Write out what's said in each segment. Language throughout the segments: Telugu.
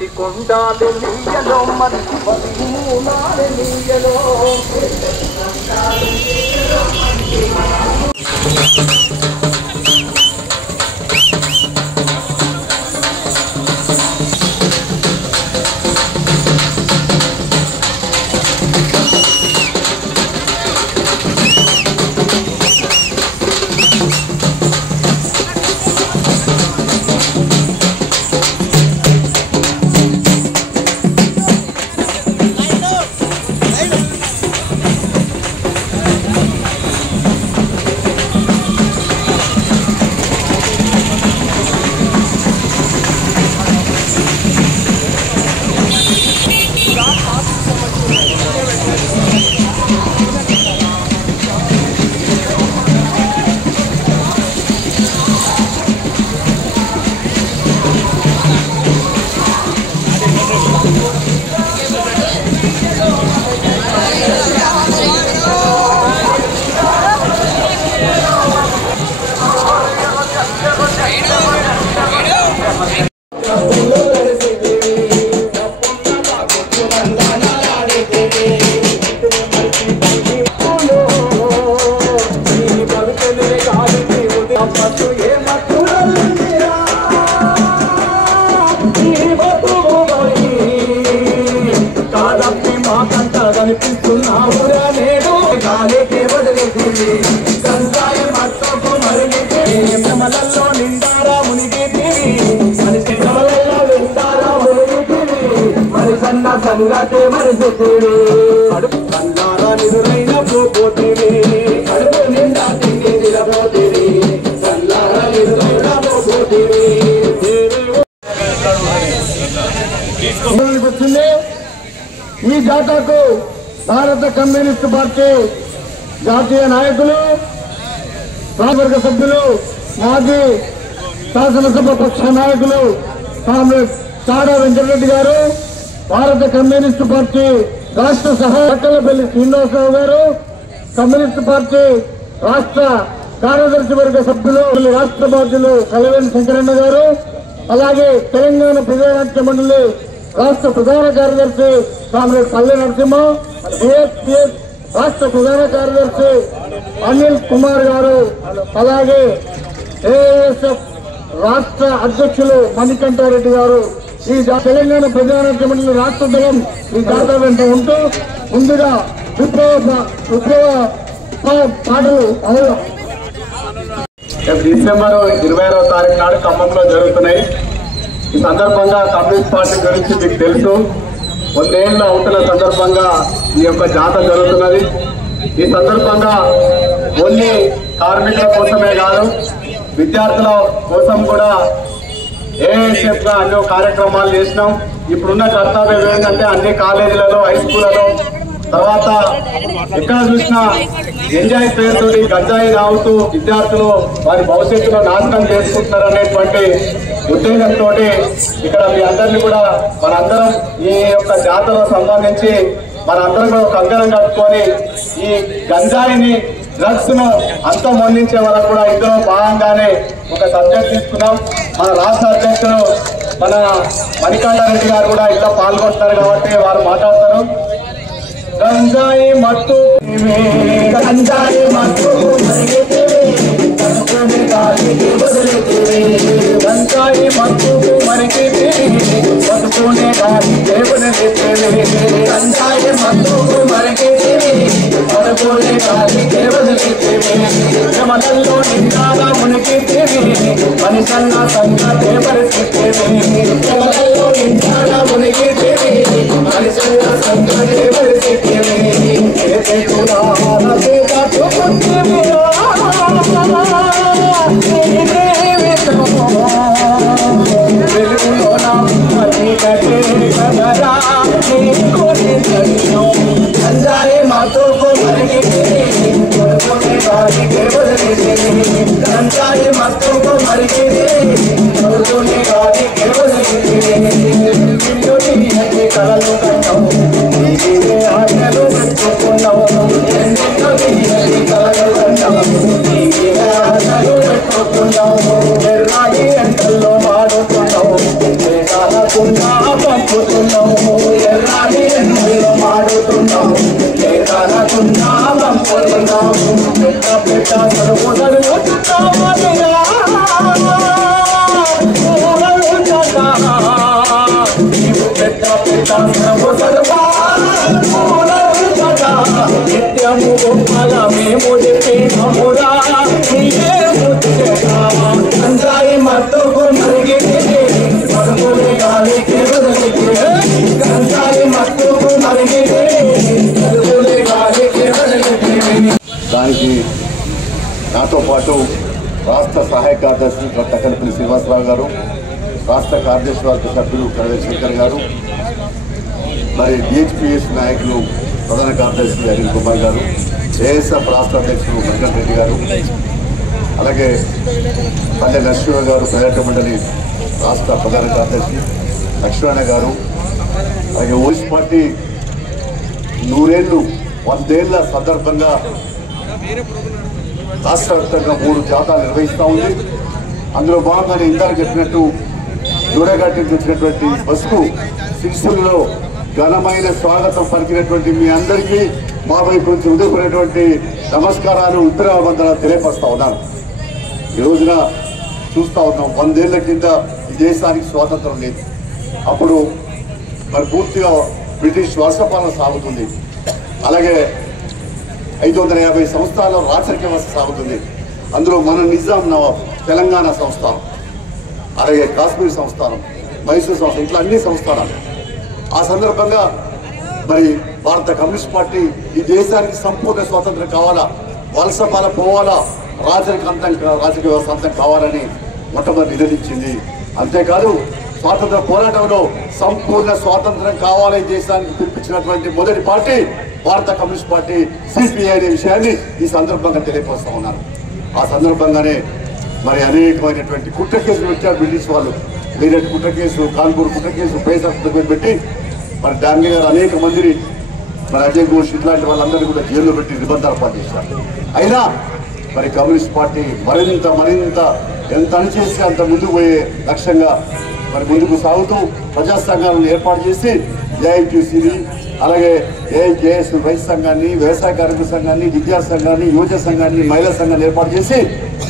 మట్టి కొండాలి నీయలో మట్టి మూలాలి నీయలో సంగతే మరిసితివి కడుపు కన్నారా నిదురైన పోతివి కడుపు నిండా తిండి తినబోతివి కన్నారా నిదురైన పోతివి వచ్చింది ఈ జాతరకు భారత కమ్యూనిస్టు పార్టీ జాతీయ నాయకులు రాజవర్గ సభ్యులు మాజీ శాసనసభ పక్ష నాయకులు కామ్రేడ్ చాడా వెంకటరెడ్డి గారు, భారత కమ్యూనిస్టు పార్టీ రాష్ట్ర సహాయకలపల్లి శ్రీనివాసరావు గారు, కమ్యూనిస్టు పార్టీ రాష్ట్ర కార్యదర్శి వర్గ సభ్యులు రాష్ట్ర బాధ్యులు కలవేని శంకరన్న గారు, అలాగే తెలంగాణ ప్రజానాట్య మండలి రాష్ట్ర ప్రధాన కార్యదర్శి కామ్రేడ్ పల్లె నరసింహ, బిఎస్పిఎస్ రాష్ట్ర ప్రధాన కార్యదర్శి అనిల్ కుమార్ గారు, అలాగే ఏఎస్ఎఫ్ రాష్ట్ర అధ్యక్షులు మణికంఠారెడ్డి గారు, ఈ తెలంగాణ ప్రజానాట్య మండలి రాష్ట్ర దళం ఈ జాతర వెంట ఉంటూ ముందుగా విప్లవ పాటలు డిసెంబర్ 20వ తారీఖు నాడు ఖమ్మంలో జరుగుతున్నాయి. ఈ సందర్భంగా కమ్యూనిస్ట్ పార్టీ గురించి మీకు తెలుసు. 100 ఏళ్ళు అవుతున్న సందర్భంగా ఈ యొక్క జాతర జరుగుతున్నది. ఈ సందర్భంగా ఓన్లీ కార్మికుల కోసమే కాదు, విద్యార్థుల కోసం కూడా ఏఎస్ఎఫ్ గా అన్ని కార్యక్రమాలు చేసినాం. ఇప్పుడున్న కర్తవ్యం ఏంటంటే అన్ని కాలేజీలలో, హై స్కూళ్లలో, తర్వాత ఎక్కడ చూసినా ఎంజాయ్ పేరుతో గంజాయి తాగుతూ విద్యార్థులు వారి భవిష్యత్తులో నాశనం చేసుకుంటున్నారనేటువంటి ఉద్దేశంతో ఇక్కడ మీ అందరినీ కూడా మనందరం ఈ యొక్క జాతరకు సంబంధించి మనందరం కూడా కంకణం కట్టుకొని ఈ గంజాయిని, డ్రగ్స్ ను అంతమొందించే వరకు కూడా ఇందులో భాగంగానే ఒక సబ్జెక్ట్ తీసుకున్నాం. మన రాష్ట్ర అధ్యక్షులు మన మణికంఠారెడ్డి గారు కూడా ఇంట్లో పాల్గొంటున్నారు కాబట్టి వారు మాట్లాడతారు. గంజాయి మత్తు గంజాయి మత్తు గంజాయి మత్తుకు మనకి బతుకునే గాలి దేవుని గంజాయి మత్తుకు మనకి బతుకునే గాలి దేవుని శ్రమలలో నిండాగా మునికి మనిషన్న సంగతే పరిస్థితి శ్రమలలో నిండాగా మునికి మనిషన్న సంగతే పరిస్థితి గంజాయి మత్తుకు మనకి గంజాయి మత్తుకు మనకి నిత్యము గొప్పల మేము చెప్పినమురా నీవే గంజాయి మత్తుకు మరిగితే మరుగులే గాలికి వదిలితే గంజాయి మత్తుకు మరిగితే మరుగులే గాలికి వదిలితే. దానికి నాతో పాటు రాష్ట్ర సహాయ కార్యదర్శి తక్కలపల్లి శ్రీనివాసరావు గారు, రాష్ట్ర కార్యదర్శి వర్గ సభ్యులు కడవేటి శంకర్ గారు, మరి డిహెచ్పిఎస్ నాయకులు ప్రధాన కార్యదర్శి అనిల్ కుమార్ గారు, ఏఎస్ఎఫ్ రాష్ట్ర అధ్యక్షులు వెంకట రెడ్డి గారు, అలాగే పల్లె నరసింహ గారు పర్యాటక మండలి రాష్ట్ర ప్రధాన కార్యదర్శి లక్ష్మణ గారు, అలాగే ఓఎస్ పార్టీ 100 ఏళ్ళు 100 ఏళ్ల సందర్భంగా రాష్ట్ర వ్యాప్తంగా 3 జాతాలు నిర్వహిస్తూ ఉంది. అందులో భాగంగానే ఇందాక చెప్పినట్టు జూడగట్టి నుంచి వచ్చినటువంటి బస్సుకు సిరిసిల్లలో ఘనమైన స్వాగతం పలికినటువంటి మీ అందరికీ మా వైపు నుంచి ఉదయపడినటువంటి నమస్కారాలు, ఉత్తరాభివందనాలు తెలియపరుస్తా ఉన్నాను. ఈ రోజున చూస్తూ ఉన్నాం, 100 ఏళ్ల కింద ఈ దేశానికి స్వాతంత్రం లేదు. అప్పుడు మరి పూర్తిగా బ్రిటిష్ వర్షపాలన సాగుతుంది. అలాగే 550 సంస్థాల్లో రాచరిక వ్యవస్థ సాగుతుంది. అందులో మన నిజాం నవాబ్, తెలంగాణ సంస్థానం, అలాగే కాశ్మీర్ సంస్థానం, మైసూర్ సంస్థానం, ఇట్లా అన్ని సంస్థానాలు. ఆ సందర్భంగా మరి భారత కమ్యూనిస్ట్ పార్టీ ఈ దేశానికి సంపూర్ణ స్వాతంత్రం కావాలా, వలస పాల పోవాలా, రాజకీయ వ్యవస్థ అంతం కావాలని మొట్టమొదటి నిలదించింది. అంతేకాదు స్వాతంత్ర పోరాటంలో సంపూర్ణ స్వాతంత్రం కావాలని దేశానికి పిలిపించినటువంటి మొదటి పార్టీ భారత కమ్యూనిస్ట్ పార్టీ సిపిఐ అనే విషయాన్ని ఈ సందర్భంగా తెలియపరుస్తా ఉన్నారు. ఆ సందర్భంగానే మరి అనేకమైనటువంటి కుట్ర కేసులు వచ్చారు బ్రిటిష్ వాళ్ళు. మీరెట్ కుట్ర కేసు, కాన్పూర్ కుట్ర కేసు, పైసా కుట్ర కేసు పెట్టి మరి దాని గారు అనేక మందిని, మరి అజయ్ ఘోష్ ఇట్లాంటి వాళ్ళందరినీ కూడా జైల్లో పెట్టి నిబంధనలు పాటించారు. అయినా మరి కమ్యూనిస్ట్ పార్టీ మరింత ఎంత అనిచేసి అంత ముందుకు పోయే లక్ష్యంగా మరి ముందుకు సాగుతూ ప్రజా సంఘాలను ఏర్పాటు చేసి ఏఐటీసీని, అలాగే ఏఐకేఎస్ రైతు సంఘాన్ని, వ్యవసాయ కార్మిక సంఘాన్ని, విద్యా సంఘాన్ని, యువజన సంఘాన్ని, మహిళా సంఘాన్ని ఏర్పాటు చేసి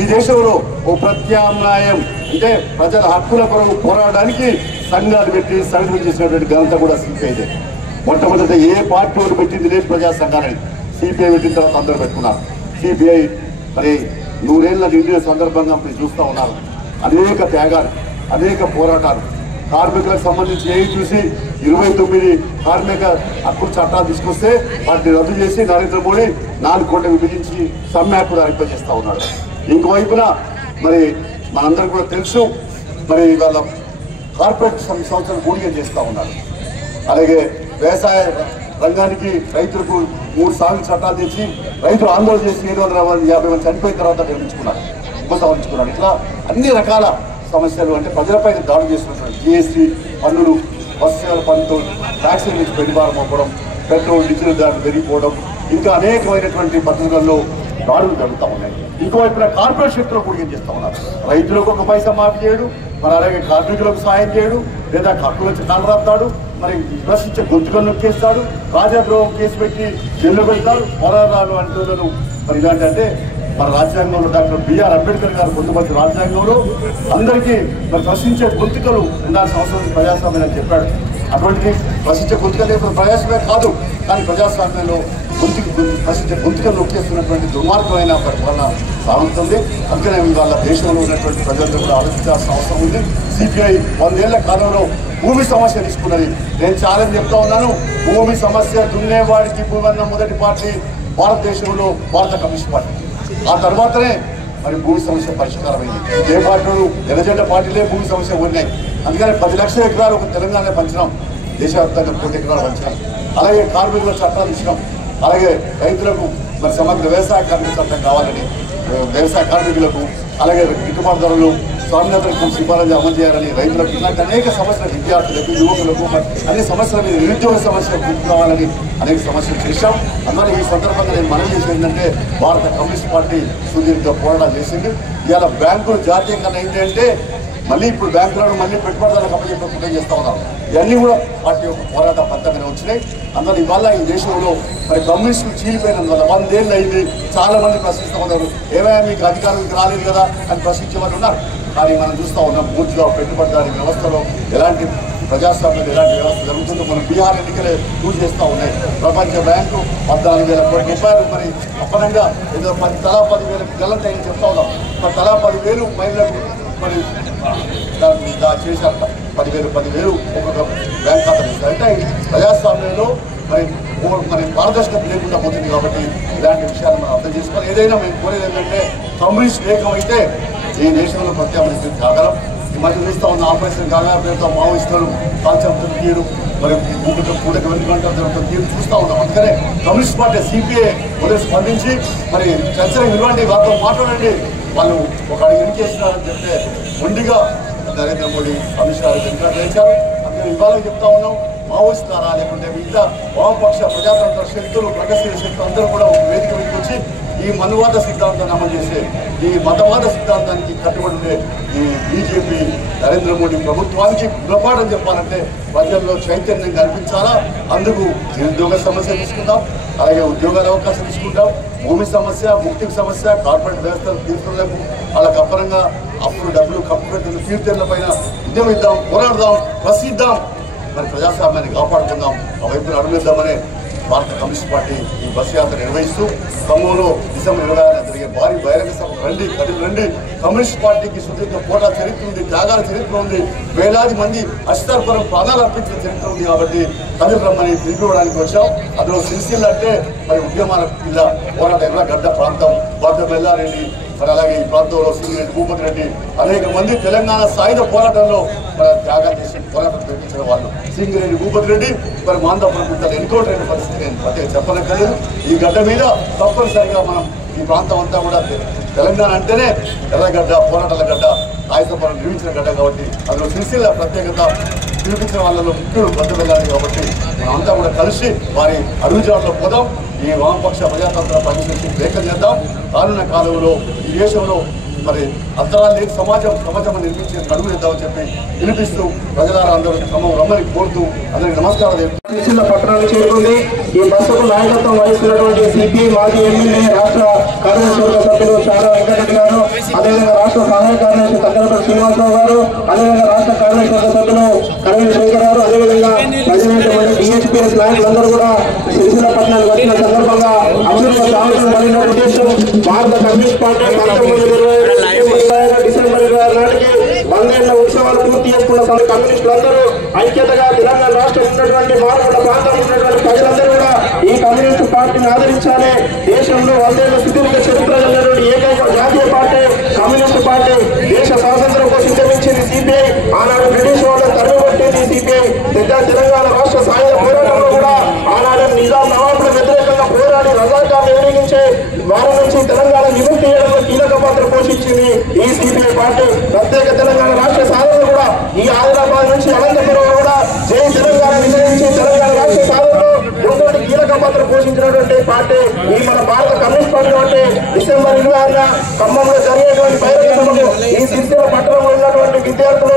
ఈ దేశంలో ఓ ప్రత్యామ్నాయం, అంటే ప్రజల హక్కుల కొరకు పోరాడడానికి సంఘాలు పెట్టి సంఘటన చేసినటువంటి ఘనత కూడా సిపిఐదే. మొట్టమొదట ఏ పార్టీ వాళ్ళు పెట్టింది లేదు ప్రజా సంఘాలని, సిపిఐ పెట్టిన తర్వాత అందరూ పెట్టుకున్నారు. సిపిఐ మరి 100 ఏళ్ల నిండిన సందర్భంగా మీరు చూస్తూ ఉన్నారు. అనేక త్యాగాలు, అనేక పోరాటాలు, కార్మికులకు సంబంధించి ఏవి చూసి 29 కార్మిక హక్కుల చట్టాలు తీసుకొస్తే వాటిని రద్దు చేసి నరేంద్ర మోడీ 4 కోట్ల విభజించి సమ్మె హక్కులు అర్పించేస్తా ఉన్నాడు. ఇంకోవైపున మరి మనందరం కూడా తెలుసు, మరి వాళ్ళ కార్పొరేట్ సంస్థలు కూడిక చేస్తూ ఉన్నారు. అలాగే వ్యవసాయ రంగానికి రైతులకు 3 సాగు చట్టాలు తెచ్చి రైతులు ఆందోళన చేసి 750 మంది చనిపోయిన తర్వాత నిర్మించుకున్నారు, ఉపసంహరించుకున్నారు. ఇట్లా అన్ని రకాల సమస్యలు, అంటే ప్రజలపై దాడులు చేస్తున్నటువంటి జిఎస్టీ పన్నులు, బస్సు సేవల పన్నుతో ట్యాక్సీల నుంచి పెరిభారం అవ్వడం, పెట్రోల్ డీజిల్ ధరలు పెరిగిపోవడం, ఇంకా అనేకమైనటువంటి పద్ధతులలో దాడులు జరుగుతూ ఉన్నాయి. ఇంకోవైపున కార్పొరేట్ శక్తులు కూడిక చేస్తూ ఉన్నారు. రైతులకు 1 పైసా మాఫీ చేయడు, మరి అలాగే కార్మికులకు సాయం చేయడు, లేదా హక్కుల చట్టాలు రాస్తాడు, మరి ప్రశ్నించే గొంతుకలు నొక్కేస్తాడు, రాజాద్రోహం కేసు పెట్టి జైల్లో పెడతాడు, పోరాటాలు అంటూ మరి ఇలాంటి, అంటే మన రాజ్యాంగంలో డాక్టర్ బిఆర్ అంబేద్కర్ గారు కొంతమంది రాజ్యాంగంలో అందరికీ మరి ప్రశ్నించే గొంతుకలు ఉండాల్సిన అవసరం ప్రజాస్వామ్యం అని చెప్పాడు. అటువంటి ప్రశ్నించే గొంతుకలు ఇప్పుడు ప్రజాస్వామ్యం కాదు, కానీ ప్రజాస్వామ్యంలో ప్రశ్నించే గొంతుకలు నొక్కేస్తున్నటువంటి దుర్మార్గమైన పరిపాలన సాగుతుంది. అందుకనే వాళ్ళ దేశంలో ఉన్నటువంటి ప్రజలందరూ కూడా ఆలోచించాల్సిన అవసరం ఉంది. సిపిఐ 100 ఏళ్ల కాలంలో భూమి సమస్య తీసుకున్నది. నేను ఛాలెంజ్ చెప్తా ఉన్నాను, భూమి సమస్య దున్నేవాడికి భూమి అన్న మొదటి పార్టీ భారతదేశంలో భారత కమ్యూనిస్ట్ పార్టీ. ఆ తర్వాతనే మరి భూమి సమస్య పరిష్కారమైంది. ఏ పార్టీలు ఎర్రజెండా పార్టీలే భూమి సమస్య ఉన్నాయి. అందుకని 10 లక్షల ఎకరాలు ఒక తెలంగాణ పంచినాం, దేశవ్యాప్తంగా 1 కోటి ఎకరాలు పంచినాం. అలాగే కార్మికుల చట్టాలు ఇచ్చినాం. అలాగే రైతులకు మరి సమగ్ర వ్యవసాయ కార్మిక చట్టం కావాలని, వ్యవసాయ కార్మికులకు అలాగే గిట్టుబాటు ధరలు, స్వామినాథులకు సిఫారసు అమలు చేయాలని, రైతులకు, ఇలాంటి అనేక సమస్యలు, విద్యార్థులకు, యువకులకు, అన్ని సమస్యల మీద నిరుద్యోగ సమస్యలు పూర్తి కావాలని అనేక సమస్యలు చేశాం. అందువల్ల ఈ సందర్భంగా నేను మనం చేసేది ఏంటంటే, భారత కమ్యూనిస్ట్ పార్టీ సుదీర్ఘ పోరాటం చేసింది. ఇవాళ బ్యాంకులు జాతీయంగా ఏంటంటే మళ్ళీ ఇప్పుడు బ్యాంకులను మళ్ళీ పెట్టుబడులకు అప్పచెప్పకుండా చేస్తూ ఉన్నారు. ఇవన్నీ కూడా పార్టీ యొక్క పోరాట బద్దగానే వచ్చినాయి. అందువల్ల ఇవాళ ఈ దేశంలో మరి కమ్యూనిస్టులు చీలిపోయినందువల్ల 100 ఏళ్ళు అయింది. చాలా మంది ప్రశ్నిస్తూ ఉన్నారు, ఏమైనా మీకు అధికారులకు రాలేదు కదా అని ప్రశ్నించే వాళ్ళు ఉన్నారు. కానీ మనం చూస్తూ ఉన్నాం పూర్తిగా పెట్టుబడిదారి వ్యవస్థలో ఎలాంటి ప్రజాస్వామ్యం ఎలాంటి వ్యవస్థ జరుగుతుందో మనం బీహార్ ఎన్నికలే యూజ్ చేస్తూ ఉన్నాయి. ప్రపంచ బ్యాంకు 14,000 కోట్ల రూపాయలు మరి అప్పనంగా ఏదో తలా 10,000 గల్లంతని చెప్తా ఉన్నాం. మరి తలా 10,000 మహిళలకు మరి చేశారట. 10,000 ఒక్కొక్క బ్యాంక్ ఖాతా ఇస్తారు. అంటే ప్రజాస్వామ్యంలో మరి పారదర్శకత లేకుండా పోతుంది. కాబట్టి ఇలాంటి విషయాలు మనం అర్థం చేసుకోవాలి. ఏదైనా మేము కోరేది ఏంటంటే కమ్యూనిస్ట్ ఏకమైతే ఈ దేశంలో ప్రత్యామ్నాయం కాగలం. ఈ మధ్య చూస్తూ ఉన్న ఆపరేషన్ కాగా పేరుతో మావోయిస్టులు కాల్చంతో తీరు మరి పూటకి వెనుకంటే తీరు చూస్తూ ఉన్నాం. అందుకనే కమ్యూనిస్ట్ పార్టీ సిపిఐ మొదలు స్పందించి మరి చర్చలు ఇవ్వండి, వాళ్ళతో మాట్లాడండి, వాళ్ళు ఒక అడుగు ఎన్నికేసినారని చెప్తే ముందుగా నరేంద్ర మోడీ అమిత్ షా వెనుకలు వేశారు. అందుకని ఇవాళ చెప్తా ఉన్నాం, మావోయిస్తారా లేకుంటే మిగతా వామపక్ష ప్రజాతంత్ర శక్తులు ప్రగతిశీల శక్తులు అందరూ కూడా ఒక వేదిక మీదకి వచ్చి ఈ మనువాద సిద్ధాంతాన్ని అమలు చేసే ఈ మతవాద సిద్ధాంతానికి కట్టుబడి ఉండే ఈ బీజేపీ నరేంద్ర మోడీ ప్రభుత్వానికి గుణపాఠం చెప్పాలంటే ప్రజల్లో చైతన్యం కల్పించాలా. అందుకు నిరుద్యోగ సమస్య తీసుకుంటాం, అలాగే ఉద్యోగాల అవకాశం తీసుకుంటాం, భూమి సమస్య, ముక్తి సమస్య, కార్పొరేట్ వ్యవస్థలు తీర్చలేము, వాళ్ళకి అపరంగా అప్పుడు డబ్బులు కప్పు పెట్టిన తీర్థేళ్ల పైన ఉద్యమిద్దాం, పోరాడదాం, ప్రసిద్దాం, మరి ప్రజాస్వామ్యాన్ని కాపాడుకుందాం, ఆ వైపున అడుగుద్దామనే భారత కమ్యూనిస్ట్ పార్టీ ఈ బస్సు యాత్ర నిర్వహిస్తూ ఖమ్మంలో డిసెంబర్ 26న జరిగే భారీ బహిరంగ సభ రండి, కదిలి రండి. కమ్యూనిస్ట్ పార్టీకి సుదీర్ఘ పోటా చరిత్ర ఉంది, త్యాగాల చరిత్ర ఉంది, వేలాది మంది అష్టార్పురం ప్రాణాలు అర్పించిన చరిత్ర ఉంది. కాబట్టి కదిలి రమ్మని పిలిపివ్వడానికి వచ్చాం. అందులో సిరిసిల్ల అంటే మరి ఉద్యమాల జిల్లా పోరాట ఎర్రగడ్డ ప్రాంతం, బద్ద బెల్లారెడ్డి, మరి అలాగే ఈ ప్రాంతంలో సింగిరెడ్డి భూపతి రెడ్డి అనేక మంది తెలంగాణ సాయుధ పోరాటంలో మరి త్యాగాలు చేసి పోరాటం ప్రకటించిన వాళ్ళు. సింగిరెడ్డి భూపతి రెడ్డి మరి మాందాపురం గుట్టలు ఎన్కౌంటర్ అయిన పరిస్థితి నేను ప్రత్యేక చెప్పనక్కర్లేదు. ఈ గడ్డ మీద తప్పనిసరిగా మనం ఈ ప్రాంతం అంతా కూడా తెలంగాణ అంటేనే ఎర్రగడ్డ, పోరాటాల గడ్డ, ఆయుధపరం నిర్మించిన గడ్డ. కాబట్టి అందులో సిరిసిల్ల ప్రత్యేకత పిలిపించిన వాళ్ళలో ముఖ్యుడు బద్ద వెళ్ళాలి. కాబట్టి మనమంతా కూడా కలిసి వారి అడుగుజాడలో పోదాం, ఈ వామపక్ష ప్రజాతంత్ర పరిశీలించి లేఖ చేద్దాం. రానున్న కాలంలో ఈ దేశంలో మరి అంతరాలు లేని సమాజం నిర్మించే అడుగు చేద్దామని చెప్పి వినిపిస్తూ ప్రజలారా అందరూ క్రమం రమ్మని కోరుతూ అందరికీ నమస్కారాలు. సిరిసిల్ల పట్టణానికి చేరుకుంది. ఈ బస్సుకు నాయకత్వం వహిస్తున్నటువంటి సిపిఐ మాజీ ఎమ్మెల్యే రాష్ట్ర కార్యవర్గ సభ్యులు చాడా వెంకటరెడ్డి గారు, అదేవిధంగా రాష్ట్ర సహాయ కార్యదర్శి తగ్గరపల్లి శ్రీనివాసరావు గారు, అదేవిధంగా రాష్ట్ర కార్యవర్గ సభ్యులు కరవేలి శంకర్ గారు, అదేవిధంగా ప్రజలైనటువంటి డిహెచ్పిఎస్ నాయకులందరూ కూడా సిరిసిల్ల పట్టణానికి వచ్చిన సందర్భంగా అభివృద్ధి సాగుతున్న మరిన్న ఉద్దేశం భారత కమ్యూనిస్ట్ పార్టీ డిసెంబర్ 26 నాటికి 100 ఏళ్ల ఉత్సవాలు పూర్తి చేసుకున్న కమ్యూనిస్టులందరూ ఐక్యతగా తెలంగాణ రాష్ట్రం ఉన్నటువంటి మారుమూల ప్రాంతంలో ఉన్నటువంటి ప్రజలందరూ కూడా ఈ కమ్యూనిస్ట్ పార్టీని ఆదరించాలి. దేశంలో 100 ఏళ్ల సుదీర్ఘ చరిత్ర కలిగినటువంటి ఏకైక జాతీయ పార్టీ కమ్యూనిస్ట్ పార్టీ. దేశ స్వాతంత్రం కోసం ఉద్యమించింది సిపిఐ, ఆనాడు బ్రిటిష్ వాళ్ళని తరిమికొట్టింది సిపిఐ. తెలంగాణ రాష్ట్ర సాయుధ పోరాటంలో కూడా ఆనాడు నిజాం నవాబుల వ్యతిరేకంగా పోరాడి రజాకార్లు ఎదిరించే వారి నుంచి తెలంగాణ విముక్తి చేయడంలో కీలక పాత్ర పోషించింది ఈ సిపిఐ పార్టీ. ప్రత్యేక తెలంగాణ రాష్ట్ర సాధన కూడా ఈ ఆదిలాబాద్ నుంచి అనంతపురం కూడా జై తెలంగాణ నిర్ణయించి తెలంగాణ రాష్ట్ర సాధనలో ముందు కీలక పాత్ర పోషించినటువంటి పార్టీ ఈ మన భారత కమ్యూనిస్ట్ పార్టీ. అంటే డిసెంబర్ 26న ఖమ్మంలో జరిగేటువంటి బహిరంగ సభకు ఈ సిరిసిల్ల పట్టణంలో ఉన్నటువంటి విద్యార్థులు